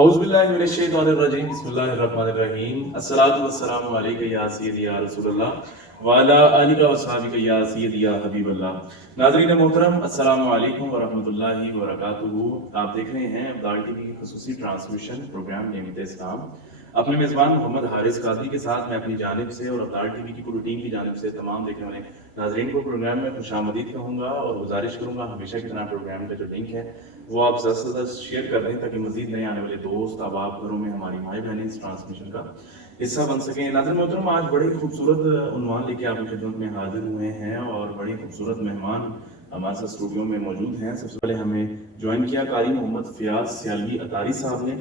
اعوذ باللہ من الشیطان الرجیم بسم اللہ الرحمن الرحیم الصلاۃ والسلام علیک یا سیدی یا رسول اللہ وعلی آلک و صحابک یا سیدی یا حبیب اللہ۔ ناظرین محترم السلام علیکم ورحمۃ اللہ وبرکاتہ۔ آپ دیکھ رہے ہیں ابدال ٹی وی کی خصوصی ٹرانسمیشن پروگرام نعمت اسلام۔ اپنے میزبان محمد حارث قادری کے ساتھ میں اپنی جانب سے اور ابدال ٹی وی کی پوری ٹیم کی جانب سے تمام دیکھنے والے ناظرین کو پروگرام میں خوش آمدید کہوں گا اور گزارش کروں گا ہمیشہ کی طرح پروگرام کا جو لنک ہے وہ آپ زیادہ سے زیادہ شیئر کر دیں تاکہ مزید نئے آنے والے دوست احباب گھروں میں ہماری مائیں بہنیں اس ٹرانسمیشن کا حصہ بن سکیں۔ ناظرین محترم، آج بڑی خوبصورت عنوان لے کے آپ کی خدمت میں حاضر ہوئے ہیں اور بڑی خوبصورت مہمان ہمارے ساتھ اسٹوڈیو میں موجود ہیں۔ سب سے پہلے ہمیں جوائن کیا قاری محمد فیاض سیالوی اطاری صاحب نے،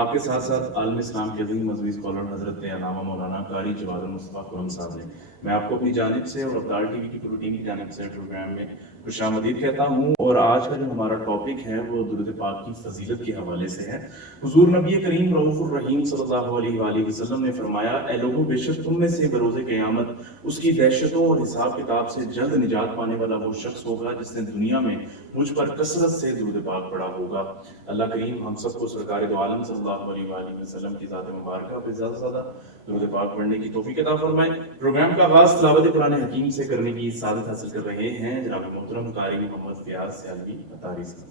آپ کے ساتھ ساتھ عالم اسلام کے عظیم مذہبی اسکالر حضرت علامہ مولانا قاری جواد المصطفیٰ خرم صاحب نے۔ میں آپ کو اپنی جانب سے اور ابدال ٹی وی کی پوری ٹیم کی جانب سے پروگرام میں خوش آمدید کہتا ہوں۔ اور آج کا جو ہمارا ٹاپک ہے وہ درود پاک کی فضیلت کے حوالے سے ہے۔ حضور نبی کریم رؤوف الرحیم صلی اللہ علیہ وآلہ وسلم نے فرمایا، اے لوگوں، بے شک تم میں سے بروز قیامت اس کی دہشتوں اور حساب کتاب سے جلد نجات پانے والا وہ شخص ہوگا جس نے دنیا میں مجھ پر کثرت سے درود پاک پڑھا ہوگا۔ اللہ کریم ہم سب کو سرکار دو عالم صلی اللہ علیہ وآلہ وسلم کی ذات مبارکہ پہ زیادہ سے زیادہ درود پاک پڑھنے کی توفیق عطا فرمائے۔ پروگرام کا آغاز تلاوت قرآن حکیم سے کرنے کی سعادت حاصل کر رہے ہیں جناب محترم قاری محمد فیاض سیالوی اطاری صاحب۔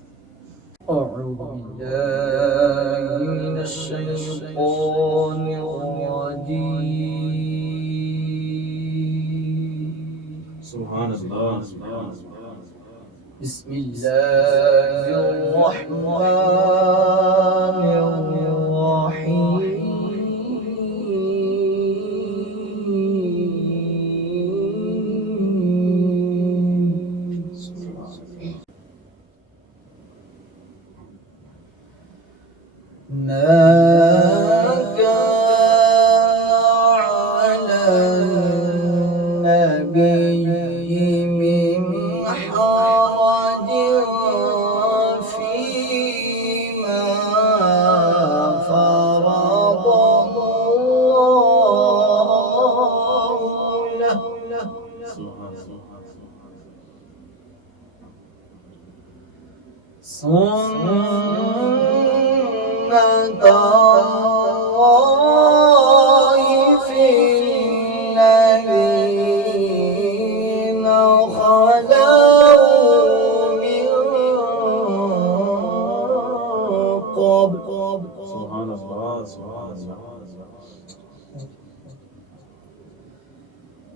أعوذ بالله من الشيطان الرجيم سبحان اللہ سبحان اللہ۔ بسم الله الرحمن الرحيم. ما كان على النبي من حرج فيما فرض الله له سنة الله في الذين خلوا من قبل سبحان اللہ سبحان اللہ۔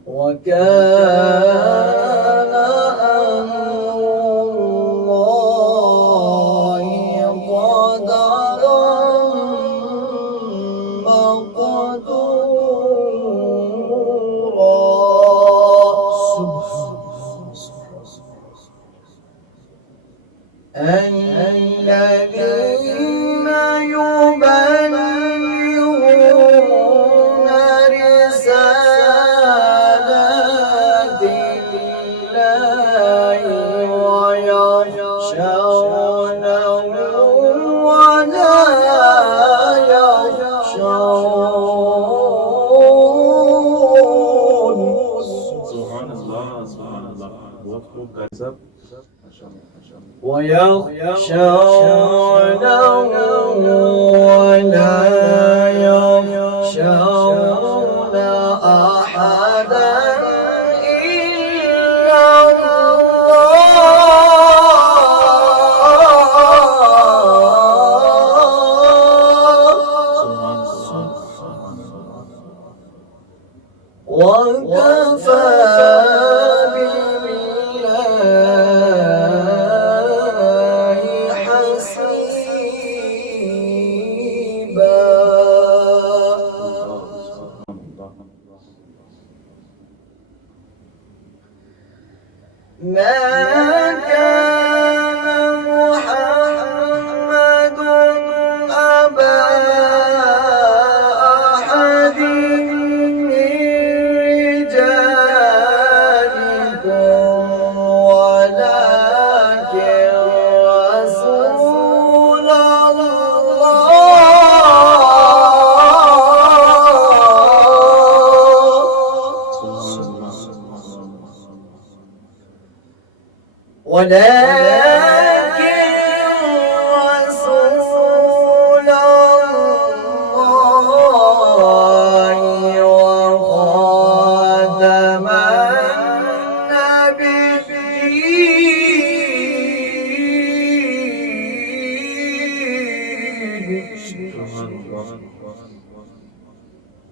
وكان أمر الله قدرا مقدورا. الذين يبلغون رسالات الله ويخشونه ولا يخشون. سبحان اللہ سبحان اللہ، بہت خوب قاری صاحب، ماشاء اللہ ماشاء اللہ۔ ويخشونه ولا يخشون أحدا إلا الله وكفى بالله حسيبا. ما كان محمد أبا أحد من رجالكم ولكن رسول ولكن رسول الله بالدين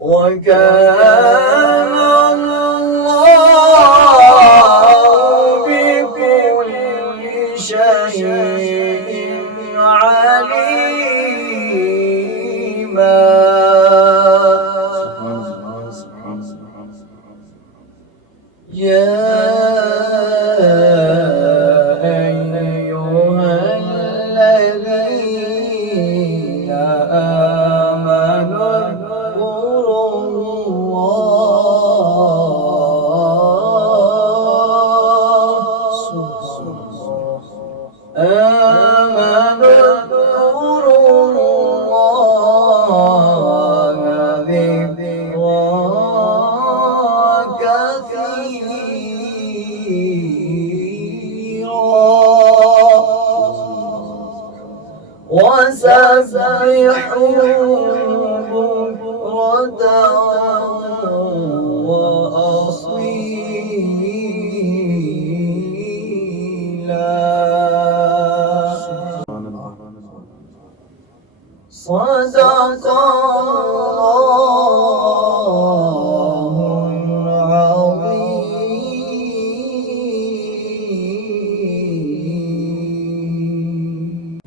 وكان الله بكل شيء عليما يا أيها الذين آمنوا اذكروا الله ذكرا كثيرا وسبحوه بكرة وأصيلا صدق الله العظيم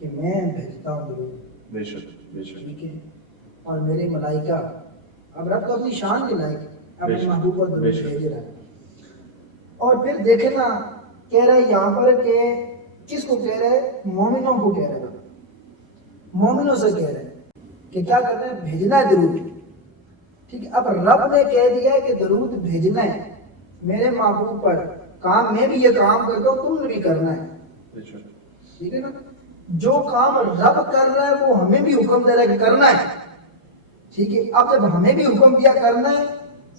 کہ میں بھیجتا ہوں درود، بے شک بے شک ٹھیک ہے، اور میرے ملائکہ، اب رب تو اپنی شان کے لائق ہے، اپنے محبوب پر درود بھیج رہا ہے۔ اور پھر دیکھیں نا، کہہ رہا ہے یہاں پر کہ کس کو کہہ رہا ہے؟ مومنوں کو کہہ رہا ہے، مومنوں سے کہہ رہا ہے کہ کیا کرنا ہے؟ بھیجنا ہے درود، ٹھیک ہے۔ اب رب نے کہہ دیا ہے کہ درود بھیجنا ہے میرے محبوب پر، کام میں بھی یہ کام کرتا ہوں، تم نے بھی کرنا ہے، بے شک ٹھیک ہے نا۔ جو کام رب کر رہا ہے وہ ہمیں بھی حکم دے رہا ہے کہ کرنا ہے، ٹھیک ہے۔ اب جب ہمیں بھی حکم دیا کرنا ہے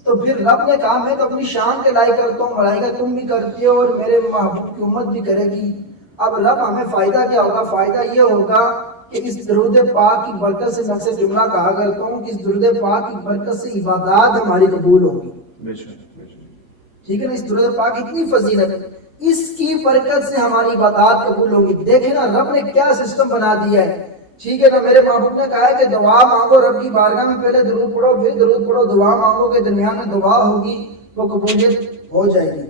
تو پھر رب نے کہا میں تو اپنی شان کے لائق کرتا ہوں، ملائکہ تم بھی کرتے ہو اور میرے محبوب کی امت بھی کرے گی۔ اب رب ہمیں فائدہ کیا ہوگا؟ فائدہ یہ ہوگا کہ اس درود پاک کی برکت سے، میں اکثر جملہ کہا کرتا ہوں کہ اس درود پاک کی برکت سے عبادات ہماری قبول ہوگی، بے شک بے شک ٹھیک ہے نا۔ اس درود پاک اتنی فضیلت ہے، اس کی برکت سے ہماری عبادات قبول ہوگی۔ دیکھیں نا رب نے کیا سسٹم بنا دیا ہے، ٹھیک ہے نا۔ میرے محبوب نے کہا ہے کہ دعا مانگو رب کی بارگاہ میں، پہلے درود پڑھو پھر درود پڑھو، دعا مانگو کے درمیان میں دعا ہوگی وہ قبولیت ہو جائے گی،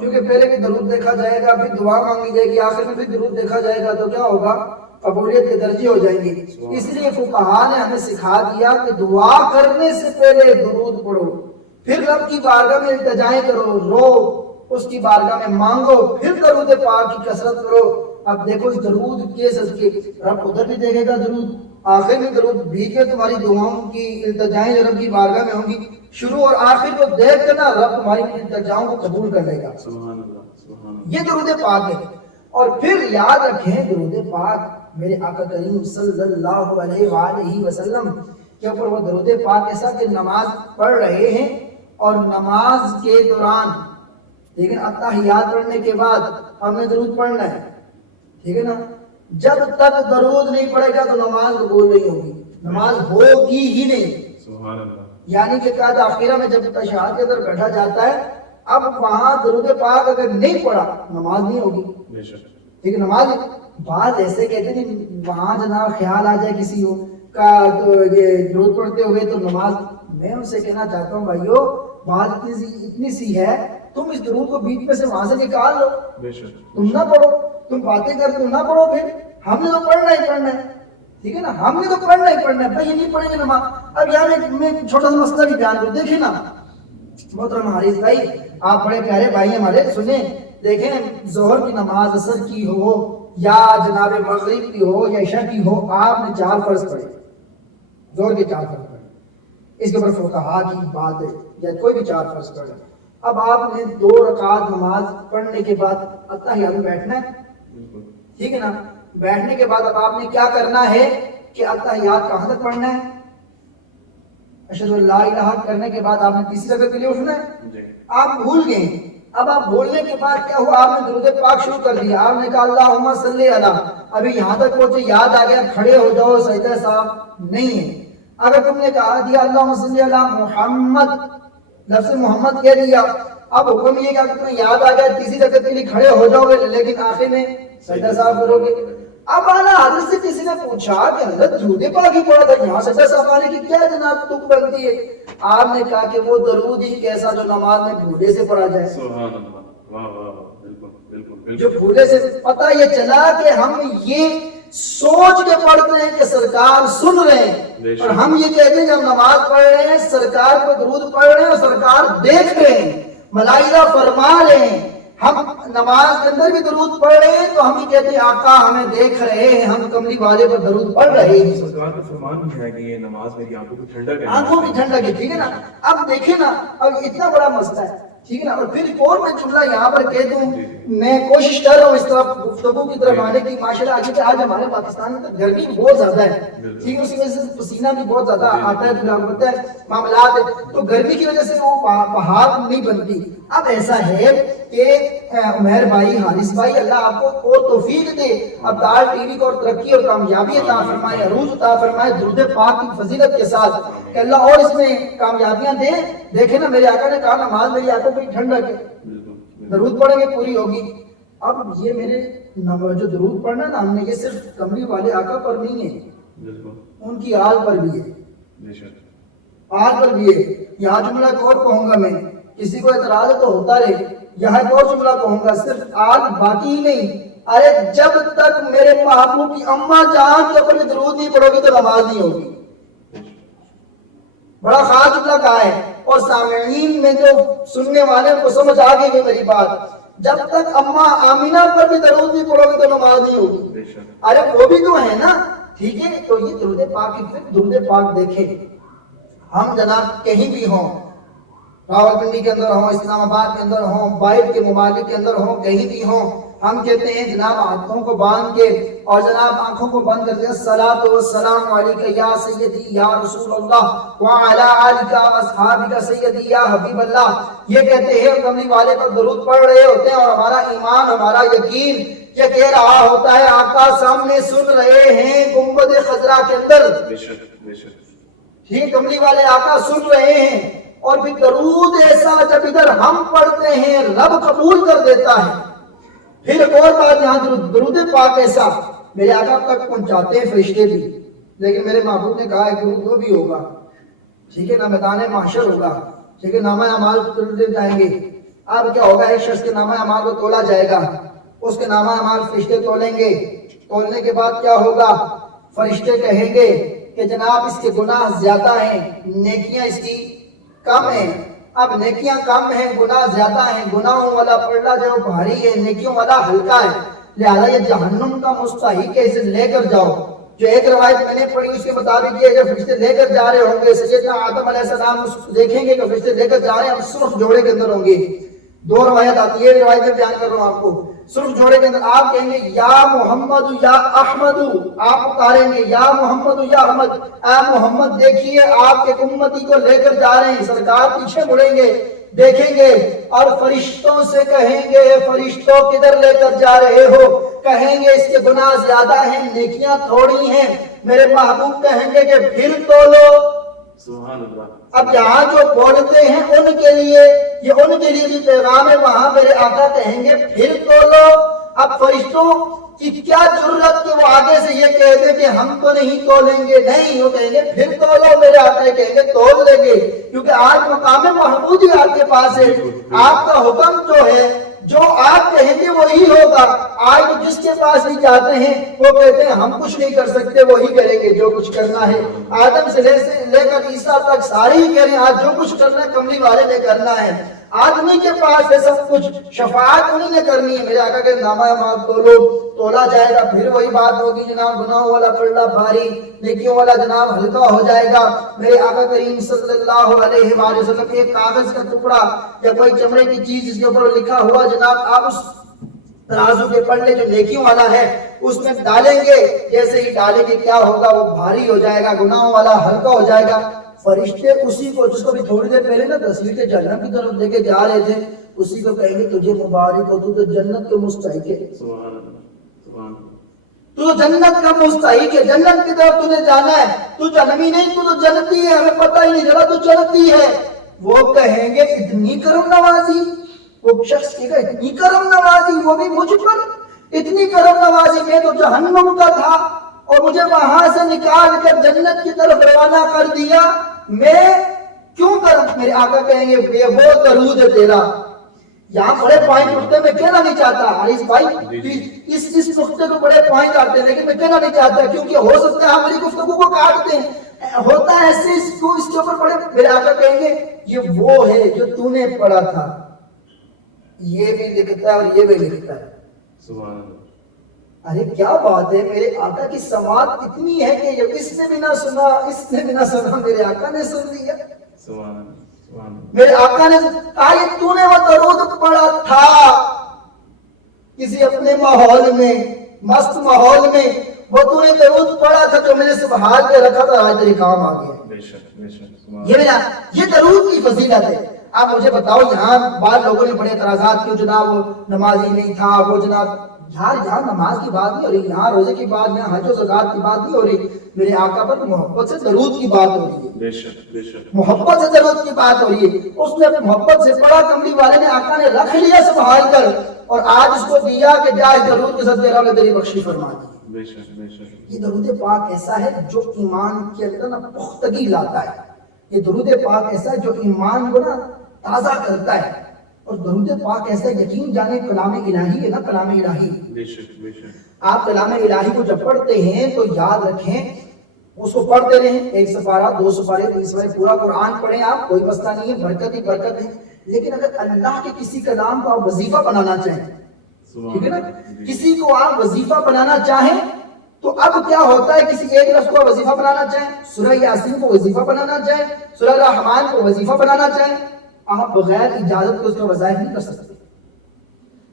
کیونکہ پہلے بھی درود دیکھا جائے گا، پھر دعا مانگی جائے گی، آخر میں پھر درود دیکھا جائے گا، تو کیا ہوگا؟ قبولیت کے درجے ہو جائیں گے۔ اس لیے فقہا نے ہمیں سکھا دیا کہ دعا کرنے سے پہلے درود پڑھو، پھر رب کی بارگاہ میں التجائیں کرو، رو اس کی بارگاہ میں مانگو، پھر درود پاک کی کثرت کرو۔ اب دیکھو اس درود کے صدقے رب ادھر بھی دیکھے گا درود، آخر میں درود، بیچ میں تمہاری دعاؤں کی التجائیں جو رب کی بارگاہ میں ہوں گی، شروع اور آخر کو دیکھ کر نا رب تمہاری التجاؤں کو قبول کر لے گا۔ سبحان اللہ سبحان اللہ۔ یہ درود پاک ہے۔ اور پھر یاد رکھیں درود پاک میرے آقا کریم صلی اللہ علیہ وآلہ وسلم کے اوپر وہ درود پاک ایسا کہ نماز پڑھ رہے ہیں اور نماز کے دوران، لیکن اتحیات پڑھنے کے بعد ہم نے درود پڑھنا ہے، ٹھیک ہے نا۔ جب تک درود نہیں پڑھے گا تو نماز قبول نہیں ہوگی، نماز ہوگی ہی نہیں۔ سبحان اللہ۔ یعنی کہ کہا آخرہ میں جب تشہد کے اندر بیٹھا جاتا ہے، اب وہاں درود پاک اگر نہیں پڑھا نماز نہیں ہوگی، بے شک ٹھیک ہے۔ نماز بعض ایسے کہتے ہیں وہاں جناب خیال آ جائے کسی کا تو یہ درود پڑھتے ہوئے تو نماز، میں ان سے کہنا چاہتا ہوں بھائیو، بات اتنی سی ہے، تم اس درود کو بیچ میں سے وہاں سے نکال لو، بے شک تم نہ پڑھو، تم باتیں کرتے ہو نہ پڑھو، پھر ہم نے تو پڑھنا ہی پڑھنا ہے، ٹھیک ہے نا، ہم نے تو پڑھنا ہی پڑھنا ہے، بھائی یہ نہیں پڑھیں گے نماز۔ اب یہاں میں چھوٹا سا مسئلہ بھی بیان کروں، دیکھیں نا محترم حارث بھائی، آپ بڑے پیارے بھائی ہمارے، سنیں، دیکھیں ظہر کی نماز، عصر کی ہو یا جناب مغرب کی ہو یا عشاء کی ہو، آپ نے 4 فرض پڑھے، ظہر کے 4 فرض پڑھے، اس کے اوپر فقہا کی بات ہے یا کوئی بھی 4 فرض پڑھے۔ اب آپ نے 2 رکعت نماز پڑھنے کے بعد اتحیات میں بیٹھنا ہے، ٹھیک ہے نا۔ بیٹھنے کے بعد اب آپ نے کیا کرنا ہے کہ اتحیات کہاں تک پڑھنا ہے؟ اشہد ان لا الہ کرنے کے بعد آپ نے تیسری رکعت کے لیے اٹھنا ہے، آپ بھول گئے۔ اب آپ بھولنے کے بعد کیا ہوا؟ آپ نے درود پاک شروع کر دیا، آپ نے کہا اللہم صلی علی، ابھی یہاں تک پہنچے، یاد آ گیا کھڑے ہو جاؤ، سجدہ صاحب نہیں ہے۔ اگر تم نے کہا دیا اللہم صلی علی محمد، لفظ محمد کہہ دیا، اب حکم یہ کہ تمہیں یاد آ گیا تیسری رکعت کے لیے کھڑے ہو جاؤ گے، لیکن آخر میں سجدہ صاحب کرو گے۔ اب اعلیٰ حضرت سے کسی نے پوچھا کہ حضرت درود پاک ہی پڑھا تھا، یہاں سجدہ صاحب آنے کی کیا جناب تک بنتی ہے؟ آپ نے کہا کہ وہ درود ہی کیسا جو نماز میں بھولے سے پڑھا جائے، سبحان اللہ، واہ واہ واہ، بالکل بالکل جو بالکل۔ بھولے سے پتہ یہ چلا کہ ہم یہ سوچ کے پڑھتے ہیں کہ سرکار سن رہے ہیں، اور ہم یہ کہتے ہیں کہ ہم نماز پڑھ رہے ہیں، سرکار کو درود پڑھ رہے ہیں اور سرکار دیکھ رہے ہیں، ملائکہ فرما رہے ہیں۔ ہم نماز کے اندر بھی درود پڑھ رہے ہیں تو ہم یہ کہتے ہیں آقا ہمیں دیکھ رہے ہیں، ہم کملی والے پر درود پڑھ رہے ہیں۔ سرکار کا فرمان بھی ہے کہ یہ نماز میری آنکھوں کی ٹھنڈک ہے، آنکھوں کی ٹھنڈک ہے، ٹھیک ہے نا۔ اب دیکھیں نا، اب اتنا بڑا مسئلہ ہے، ٹھیک ہے نا۔ اور پھر ایک اور میں جملہ یہاں پر کہہ دوں، میں کوشش کر رہا ہوں اس طرف گفتگو کی طرف آنے کی، ماشاءاللہ آج ہمارے پاکستان میں گرمی بہت زیادہ ہے، ٹھیک ہے، اس کی وجہ سے پسینہ بھی بہت زیادہ آتا ہے، ہوتا ہے، معاملات ہے، تو گرمی کی وجہ سے وہ پہاڑ نہیں بنتی۔ اب ایسا ہے کہ عمیر بھائی، حارث بھائی، اللہ آپ کو اور توفیق دے، اب دار ٹی وی کو اور ترقی اور کامیابی عطا فرمائے، عروج عطا فرمائے درود پاک کی فضیلت کے ساتھ، کہ اللہ اور اس میں کامیابیاں دے۔ دیکھیں نا میرے آقا نے کہا نماز میری آنکھوں کی ٹھنڈک ہے، درود پڑھیں گے پوری ہوگی۔ اب یہ میرے جو درود پڑھنا نا ہم نے، یہ صرف کملی والے آقا پر نہیں ہے، ان کی آل پر بھی ہے، آل پر بھی ہے۔ یہاں جملہ ایک اور کہوں گا، میں کسی کو اعتراض تو ہوتا رہے، یہاں ایک اور جملہ کہوں گا، صرف آل باقی ہی نہیں، ارے جب تک میرے محبوب کی اماں جان کے اوپر بھی درود نہیں پڑھو گی تو نماز نہیں ہوگی. بڑا خاص جملہ کہا ہے. اور سامعین میں جو سننے والے کو سمجھ آ گئی میری بات, جب تک اماں آمینہ پر بھی درود نہیں پڑھو گی تو نماز نہیں ہوگی. ارے وہ بھی تو ہے نا, ٹھیک ہے. تو یہ درود پاک کی پھر درود پاک دیکھیں. ہم جناب کہیں بھی ہوں, راولپنڈی کے اندر ہوں, اسلام آباد کے اندر ہوں, باہر کے ممالک کے اندر ہوں, کہیں بھی ہوں, ہم کہتے ہیں جناب ہاتھوں کو باندھ کے اور جناب آنکھوں کو بند کر کے الصلاۃ والسلام علیک یا سیدی یا رسول اللہ وعلی آلک واصحابک سیدی یا حبیب اللہ. یہ کہتے ہیں کملی والے پر درود پڑھ رہے ہوتے ہیں, اور ہمارا ایمان, ہمارا یقین یہ کہہ رہا ہوتا ہے آقا سامنے سن رہے ہیں گنبد خضرا کے اندر. ٹھیک, کملی والے آقا سن رہے ہیں. اور بھی درود ایسا جب ادھر ہم پڑھتے ہیں رب قبول کر دیتا ہے. پھر ایک اور بات, یہاں درود پاک ایسا میرے آقا تک پہنچاتے ہیں فرشتے بھی, لیکن میرے محبوب نے کہا ہے درود وہ بھی ہوگا, ٹھیک ہے نا, میدان محشر ہوگا, ٹھیک ہے, نامہ اعمال تولے جائیں گے. اب کیا ہوگا, ایک شخص کے نامہ اعمال کو تولا جائے گا, اس کے نامہ اعمال فرشتے تولیں گے. تولنے کے بعد کیا ہوگا, فرشتے کہیں گے کہ جناب اس کے گناہ زیادہ ہیں, نیکیاں اس کی کم ہیں. اب نیکیاں کم ہیں, گناہ زیادہ ہیں, گناہوں والا پلڑا جو بھاری ہے, نیکیوں والا ہلکا ہے, لہذا یہ جہنم کا مستحق ہے, اسے لے کر جاؤ. جو ایک روایت میں نے پڑھی اس کے مطابق یہ جب فرشتے لے کر جا رہے ہوں گے, سیدنا آدم علیہ السلام دیکھیں گے کہ فرشتے لے کر جا رہے ہیں, ہم سرخ جوڑے کے اندر ہوں گے. دو روایت آتی ہے, روایت میں بیان کر رہا ہوں آپ کو. سرخ جوڑے کے اندر آپ کہیں گے یا محمد یا احمد, آپ پکاریں گے یا محمد یا احمد, اے محمد دیکھیے آپ کے امتی کو لے کر جا رہے ہیں. سرکار پیچھے مڑیں گے, دیکھیں گے اور فرشتوں سے کہیں گے فرشتوں کدھر لے کر جا رہے ہو, کہیں گے اس کے گناہ زیادہ ہیں, نیکیاں تھوڑی ہیں. میرے محبوب کہیں گے کہ پھر تولو. سبحان اللہ. اب یہاں جو بولتے ہیں ان کے لیے, یہ ان کے لیے بھی پیغام ہے. وہاں میرے آقا کہیں گے پھر تولو. اب فرشتوں کی کیا ضرورت کہ وہ آگے سے یہ کہہ دے کہ ہم تو نہیں تولیں گے, نہیں, وہ کہیں گے پھر تولو. میرے آقا کہیں گے تول لیں گے, کیونکہ آج مقام محمود ہی آپ کے پاس ہے. آپ کا حکم جو ہے, جو آپ کہیں گے وہی ہوگا. آج تو جس کے پاس بھی جاتے ہیں وہ کہتے ہیں ہم کچھ نہیں کر سکتے, وہی کریں گے جو کچھ کرنا ہے. آدم سے لے کر عیسیٰ تک سارے ہی کہہ رہے ہیں آج جو کچھ کرنا ہے کملی والے نے کرنا ہے. آدمی کے پاس ہے سب کچھ, شفاعت انہیں نے کرنی ہے. میرے آقا کہ نامہ اعمال تولو, تولا جائے گا. پھر وہی بات ہوگی جناب, گناہوں والا پلڑا بھاری, نیکیوں والا جناب ہلکا ہو جائے گا. میرے آقا کریم صلی اللہ علیہ وآلہ وسلم ایک کاغذ کا ٹکڑا یا کوئی چمڑے کی چیز جس کے اوپر لکھا ہوا جناب, آپ اس ترازو کے پلڑے جو نیکیوں والا ہے اس میں ڈالیں گے. جیسے ہی ڈالیں گے کیا ہوگا, وہ بھاری ہو جائے گا, گناہوں والا ہلکا ہو جائے گا. فرشتے اسی کو, جس کو بھی تھوڑی دیر پہلے نا تصویر کے جنت کی طرف لے کے جا رہے تھے, اسی کو کہیں گے تجھے مبارک ہو, تو جنت کے مستحق ہے. سبحان اللہ. سبحان اللہ. تو جنت کا مستحق ہے, جنت کی طرف تجھے جانا ہے. تو جنمی نہیں, تو جنتی ہے, ہمیں پتہ ہی نہیں چلا تو جنتی ہے. وہ کہیں گے اتنی کرم نوازی, وہ شخص کہے گا اتنی کرم نوازی, وہ بھی مجھ پر اتنی کرم نوازی, میں تو جہنم کا تھا اور مجھے وہاں سے نکال کر جنت کی طرف روانہ کر دیا, میں کیوں کروں. میرے آقا کہیں گے یہ وہ درود ہے تیرا. یہاں بڑے پوائنٹ اٹھتے, میں کہنا نہیں چاہتا حریص بھائی, اس نقطے کو بڑے پوائنٹ آتے ہیں, لیکن میں کہنا نہیں چاہتا کیونکہ ہو سکتا ہے ہماری گفتگو کو کاٹتے ہیں, ہوتا ہے ایسے, اس کے اوپر بڑے. میرے آقا کہیں گے یہ وہ ہے جو تو نے پڑھا تھا, یہ بھی لکھتا ہے اور یہ بھی لکھتا ہے. سبحان اللہ. ارے کیا بات ہے, میرے آقا کی سماعت اتنی ہے کہ اس نے بھی نہ سنا, اس نے بھی نہ سنا, میرے آقا نے سن لیا. سبحان اللہ. سبحان اللہ. میرے آقا نے کہا یہ تو نے وہ درود پڑھا تھا کسی اپنے ماحول میں, مست ماحول میں, وہ تو نے درود پڑھا تھا جو میں نے سنبھال کے رکھا تھا, آج تیرے کام آ گیا. بے شک, بے شک. یہ درود کی فضیلت ہے. آپ مجھے بتاؤ, یہاں بعض لوگوں نے بڑے اعتراضات کیوں, جناب وہ نمازی نہیں تھا, وہ جناب یہاں نماز کی بات نہیں ہو رہی, یہاں روزے کی بات, یہاں حج و زکات کی بات نہیں ہو رہی. میرے آقا پر محبت سے درود کی بات ہو رہی ہے. بے شک, بے شک. محبت سے درود کی بات ہو رہی ہے. اس نے محبت سے بڑا, کملی والے نے آقا نے رکھ لیا سنبھال کر, اور آج اس کو دیا کہ جا اس درود کے صدقے رب نے تیری بخشی فرما دی. بے شک, بے شک. یہ درود پاک ایسا ہے جو ایمان کے اندر نا پختگی لاتا ہے. یہ درود پاک ایسا ہے جو ایمان کو نا تازہ کرتا ہے. اور درود پاک ایسا یقین جانے کلام الہی ہے نا، کلام الہی، بے شک بے شک، آپ کلام الہی کو جب پڑھتے ہیں تو یاد رکھیں اس کو پڑھتے رہیں، 1 سپارہ 2 سپارے 3 سپارے پورا قرآن پڑھیں آپ، کوئی مسئلہ نہیں ہے، برکت ہی برکت ہے۔ لیکن اگر اللہ کے کسی کلام کو آپ وظیفہ بنانا چاہیں، ٹھیک ہے نا، کسی کو آپ وظیفہ بنانا چاہیں تو اب کیا ہوتا ہے، کسی ایک لفظ کو وظیفہ بنانا چاہیں، سورہ یاسین کو وظیفہ بنانا چاہیں، سورہ رحمان کو وظیفہ بنانا چاہیں، آپ بغیر اجازت کے اس کا وظائف نہیں کر سکتے۔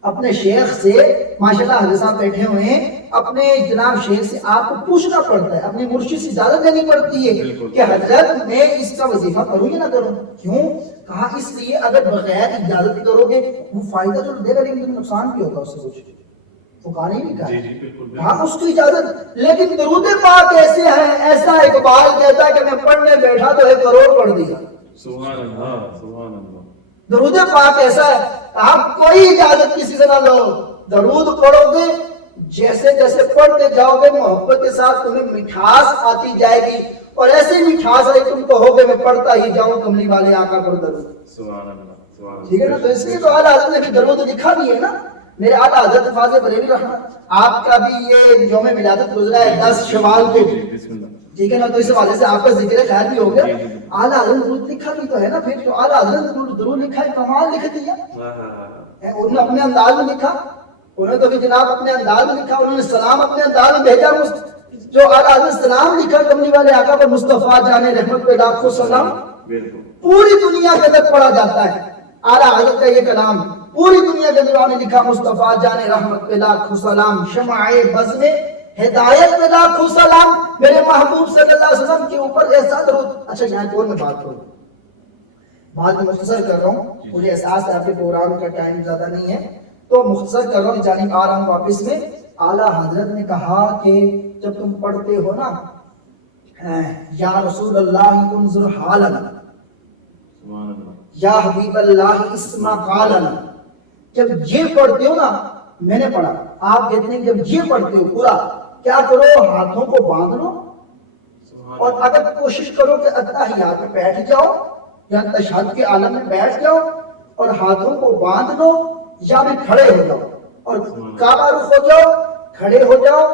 اپنے شیخ سے، ماشاءاللہ حضرت صاحب بیٹھے ہوئے ہیں، اپنے جناب شیخ سے آپ کو پوچھنا پڑتا ہے، اپنے مرشد سے اجازت لینی پڑتی ہے کہ حضرت میں اس کا وظیفہ کروں یا نہ کروں۔ کیوں؟ کہا اس لیے اگر بغیر اجازت کرو گے وہ فائدہ تو دے گا لیکن تمہیں نقصان بھی ہوگا اس سے کچھ، وہ کہا نہیں کہا، جی جی بالکل ہاں اس کی اجازت۔ لیکن درود پاک ایسے ہے، ایسا اقبال کہتا ہے کہ میں پڑھنے بیٹھا تو 1 کروڑ پڑھ دیا۔ سبحان اللہ سبحان اللہ، درود پاک ایسا ہے، آپ کوئی اجازت کسی سے نہ لو، درود پڑھو گے، جیسے جیسے پڑھتے جاؤ گے محبت کے ساتھ تمہیں مٹھاس آتی جائے گی، اور ایسے مٹھاس آئی تم کہو گے میں پڑھتا ہی جاؤں کملی والے آقا پر درود۔ سبحان اللہ سبحان اللہ، ٹھیک ہے نا، تو اس لیے تو اعلیٰ حضرت نے بھی درود لکھا بھی ہے نا، میرے اعلیٰ حضرت فاضل بریلوی رحمت، آپ کا بھی یہ یوم ولادت گزرا ہے 10 شوال کو، بسم اللہ، ٹھیک ہے نا، تو اس حوالے سے آپ کا ذکر خیر بھی ہو گیا۔ اعلیٰ حضرت درود لکھا بھی تو ہے نا، پھر تو اعلیٰ حضرت درود لکھا ہے، کمال لکھ دیا، انہوں نے اپنے انداز میں لکھا، انہوں نے تو بھی جناب اپنے انداز میں لکھا، انہوں نے سلام اپنے انداز میں بھیجا، جو اعلیٰ حضرت سلام لکھا کملی والے آقا پر، مصطفیٰ جانے رحمت پہ لاکھوں سلام، پوری دنیا کے اندر پڑھا جاتا ہے اعلیٰ حضرت کا یہ کلام، پوری دنیا کے اندر نے لکھا مصطفیٰ جانے رحمت پہ لاکھوں سلام، شمع بزم ہدایت پہ لاکھوں سلام، میرے محبوب صلی اللہ علیہ وسلم کے اوپر ایسا درود۔ اچھا یہاں کون میں بات کروں، بات میں مختصر کر رہا ہوں، مجھے احساس ہے آپ کے پروگرام کا ٹائم زیادہ نہیں ہے تو مختصر کر رہا ہوں، جانب آ رہا ہوں واپس میں۔ اعلیٰ حضرت نے کہا کہ جب تم پڑھتے ہو نا یا رسول اللہ انظر حالنا، یا حبیب اللہ اسمع قالنا، جب یہ پڑھتے ہو نا، میں نے پڑھا، آپ کہتے ہیں جب یہ پڑھتے ہو پورا کیا کرو، ہاتھوں کو باندھ لو، اور اگر کوشش کرو کہ اتحیات میں بیٹھ جاؤ یا تشہد کے عالم میں بیٹھ جاؤ اور ہاتھوں کو باندھ لو، یا میں کھڑے ہو جاؤ اور کعبہ رخ ہو جاؤ، کھڑے ہو جاؤ،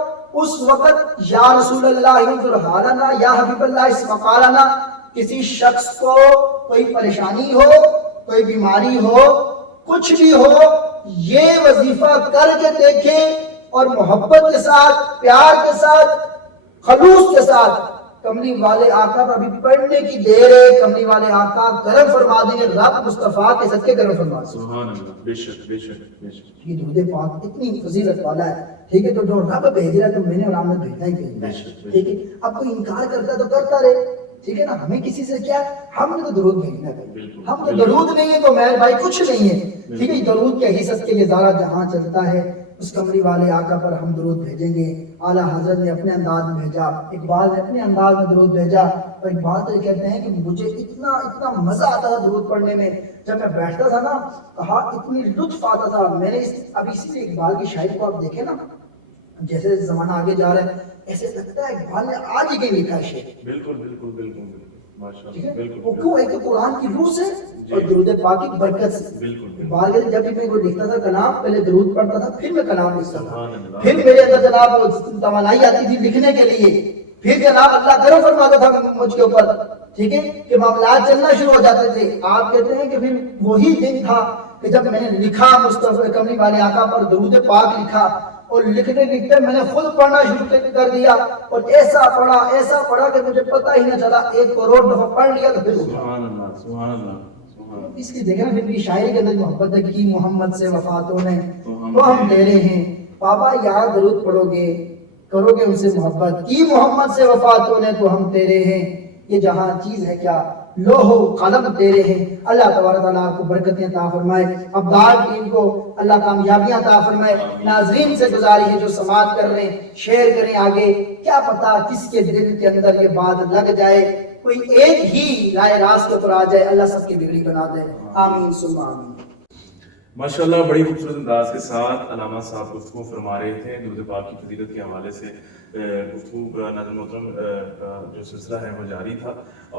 اس وقت یا رسول اللہ انظر حالنا، یا حبیب اللہ اسمع قالنا، کسی شخص کو کوئی پریشانی ہو، کوئی بیماری ہو، کچھ بھی ہو، یہ وظیفہ کر کے دیکھے اور محبت کے ساتھ، پیار کے ساتھ، خلوص کے ساتھ، کملی والے آقا پر ابھی پڑھنے کی دیر ہے، کملی والے آقا کرم فرما دیں گے، رب مصطفیٰ کے صدقے کرم فرما دیں گے۔ سبحان اللہ، بے شک بے شک بے شک، یہ درود پاک اتنی فضیلت والا ہے، ٹھیک ہے، تو جو رب بھیج رہا ہے تو میں نے رحمت بھیجنا ہی بھیجنا ہے، ٹھیک ہے، اب کوئی انکار کرتا ہے تو کرتا رہے، ٹھیک ہے نا، ہمیں کسی سے کیا، ہم نے تو درود بھیجنا ہے، ہم تو درود نہیں ہے تو میرے بھائی کچھ نہیں ہے، ٹھیک ہے، درود کے حصت کے لیے سارا جہاں چلتا ہے، اس کملی والے آقا پر ہم درود بھیجیں گے۔ اعلیٰ حضرت نے اپنے انداز میں بھیجا، اقبال نے اپنے انداز میں درود بھیجا، اور اقبال تو یہ کہتے ہیں کہ مجھے اتنا مزہ آتا تھا درود پڑھنے میں، جب میں بیٹھتا تھا نا، کہا اتنی لطف آتا تھا، میں نے اب اسی لیے اقبال کی شاعری کو آپ دیکھیں نا، جیسے زمانہ آگے جا رہا ہے ایسے لگتا ہے اقبال نے آج ہی کہیں لکھا ہے شعر، بالکل بالکل بالکل بالکل، ٹھیک ہے، بالکل وہ کیوں، ایک تو قرآن کی روح سے اور درود پاک کی برکت سے۔ اقبال کہتے جب بھی میں کوئی لکھتا تھا کلام، پہلے درود پڑھتا تھا پھر میں کلام لکھتا تھا، پھر میرے اندر جناب توانائی آتی تھی لکھنے کے لیے، پھر جناب اللہ کرم فرماتا تھا مجھ کے اوپر، ٹھیک ہے، کہ معاملات چلنا شروع ہو جاتے تھے۔ آپ کہتے ہیں کہ پھر وہی دن تھا کہ جب میں نے لکھا مصطفیٰ کملی والے آقا پر درود پاک لکھا، اور لکھتے لکھتے میں نے خود پڑھنا شروع کر دیا، اور ایسا پڑھا کہ مجھے پتہ ہی نہ چلا، 1 کروڑ دفعہ پڑھ لیا تو پھر سبحان اللہ سبحان اللہ سبحان اللہ، اس کی دیکھیں نا، پھر بھی شاعری کے اندر محبت ہے کہ محمد سے وفاتوں نے تو ہم تیرے ہیں، بابا یہاں درود پڑھو گے، کرو گے ان سے محبت، کی محمد سے وفاتوں نے تو ہم تیرے ہیں، یہ جہاں چیز ہے کیا، لوح و قلم تیرے ہیں۔ اللہ تبارک تعالیٰ آپ کو برکتیں عطا فرمائے، ابدال ٹیم کو اللہ کامیابیاں عطا فرمائے۔ ناظرین سے گزارش ہے جو سماعت کر رہے ہیں شیئر کریں آگے، کیا پتا کس کے دل کے اندر یہ بات لگ جائے، کوئی ایک ہی رائے راست پر آ جائے، اللہ سب کی بگڑی بنا دے، آمین ثم آمین۔ ماشاءاللہ بڑی خوبصورت انداز کے ساتھ علامہ صاحب گفتگو فرما رہے تھے درود پاک کی فضیلت کے حوالے سے. گفتگو ناظرین محترم جو سلسلہ ہے وہ جاری تھا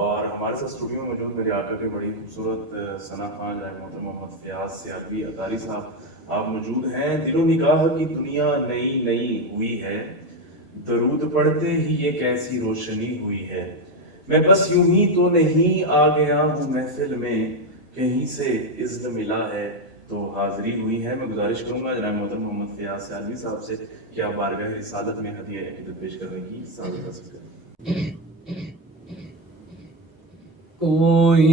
اور ہمارے ساتھ اسٹوڈیو میں موجود میرے آقا کے بڑی خوبصورت ثنا خان جناب محترم محمد فیاض سیالوی اطاری صاحب آپ موجود ہیں. دل و نگاہ کی دنیا نئی نئی ہوئی ہے, درود پڑھتے ہی یہ کیسی روشنی ہوئی ہے, میں بس یوں ہی تو نہیں آ گیا ہوں محفل میں, کہیں سے اذن ملا ہے تو حاضری ہوئی ہے. میں گزارش کروں گا جناب محترم محمد فیاض سیالوی صاحب سے کہ آپ بارگاہ رسالت میں ہدیہ عقیدت پیش کرنے کی سعادت حاصل کریں. کوئی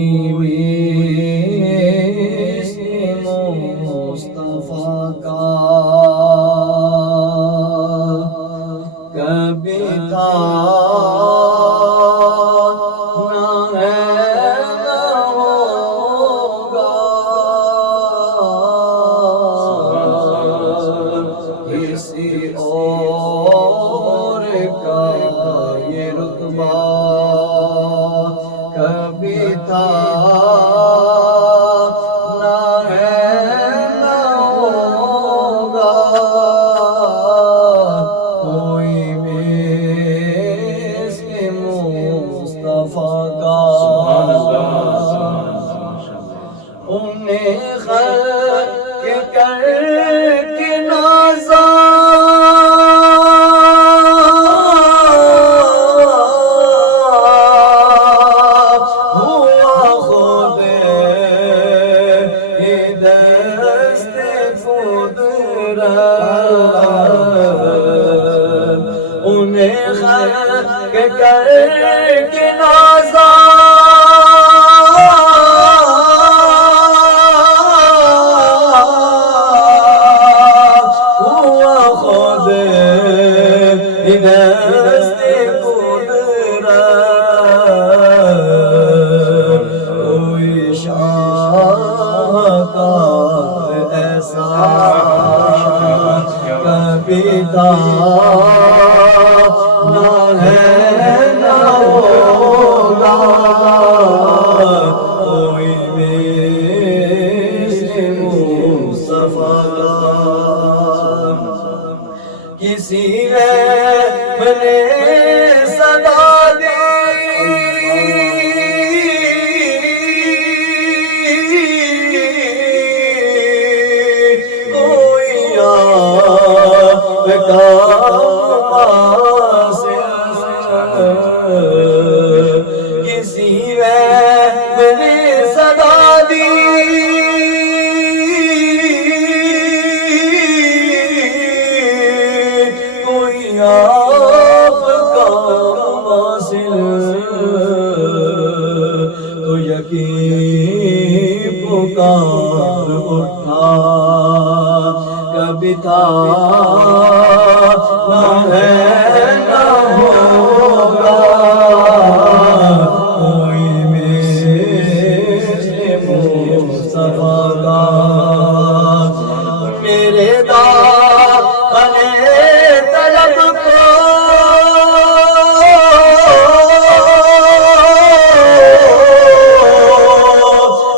مصطفیٰ کا کبھی تھا نہ ہے نہ ہوگا, کسی اور کا یہ رتبہ کبھی تھا نہ ہے نہ ہوگا, کوئی مثل مصطفیٰ کا انہیں خلق کر کے نازا انہیں خلق کر کے نازا ہوا خود دست قدرت, کوئی شاہ کا ایسا کبھی تھا نہ ہے نہ ہوگا, کوئی مثل مصطفیٰ کا. کسی نے صدا دی کوئی آپ کا کسی نے صدا دی کوئی آپ کا حاصل, تو یقین پکار اٹھا کبھی تھا نہ ہے نہ ہوگا, کوئی مثل مصطفیٰ کا. میرے دامن طلب کو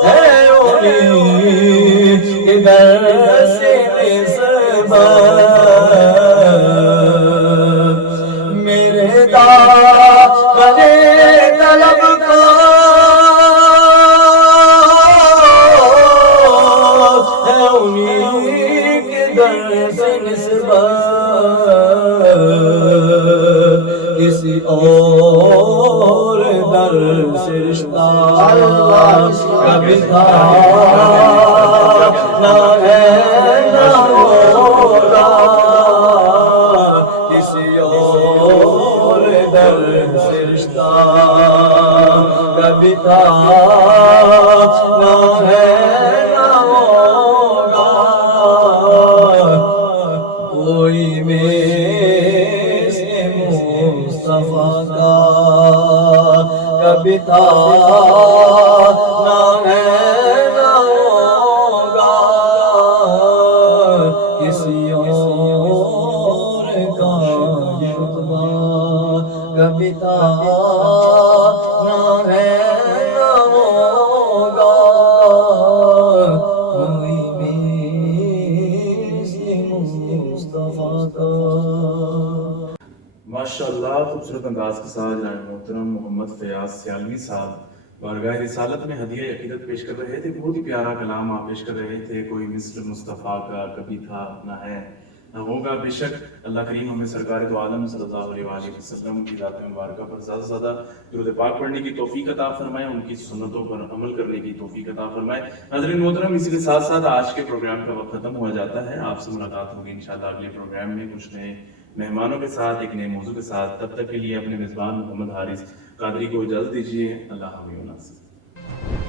ہے امید ادھر سے نسبت, میرے دامن طلب کو ہے امید کے در سے نسبت, کسی اور در سے رشتہ کبھی تھا نہ ہے نہ ہوگا, کسی اور در سے رشتہ کبھی تھا نہ ہے نہ ہوگا, کوئی مثل مصطفیٰ کا کبھی تھا نہ ہے نہ ہوگا, کسی اور کا یہ رتبہ کبھی تھا نہ ہے نہ ہوگا, کوئی بھی خوبصورت انداز کے ساتھ جناب محترم محمد فیاض سیالوی صاحب بارگاہ رسالت میں ہدیہ عقیدت پیش کر رہے تھے. بہت ہی پیارا کلام آپ پیش کر رہے تھے. کوئی مثل مصطفیٰ کا کبھی تھا نہ ہے نہ ہوگا. بے شک اللہ کریم ہمیں سرکار دو عالم صلی اللہ علیہ وآلہ وسلم کی ذات مبارکہ پر زیادہ سے زیادہ درود پاک پڑھنے کی توفیق عطا فرمائے, ان کی سنتوں پر عمل کرنے کی توفیق عطا فرمائے. ناظرین محترم, اسی کے ساتھ ساتھ آج کے پروگرام کا وقت ختم ہو جاتا ہے. آپ سے ملاقات ہوگی انشاءاللہ اگلے پروگرام میں کچھ نئے مہمانوں کے ساتھ, ایک نئے موضوع کے ساتھ. تب تک کے لیے اپنے میزبان محمد حارث قادری کو اجازت دیجیے. اللہ حافظ.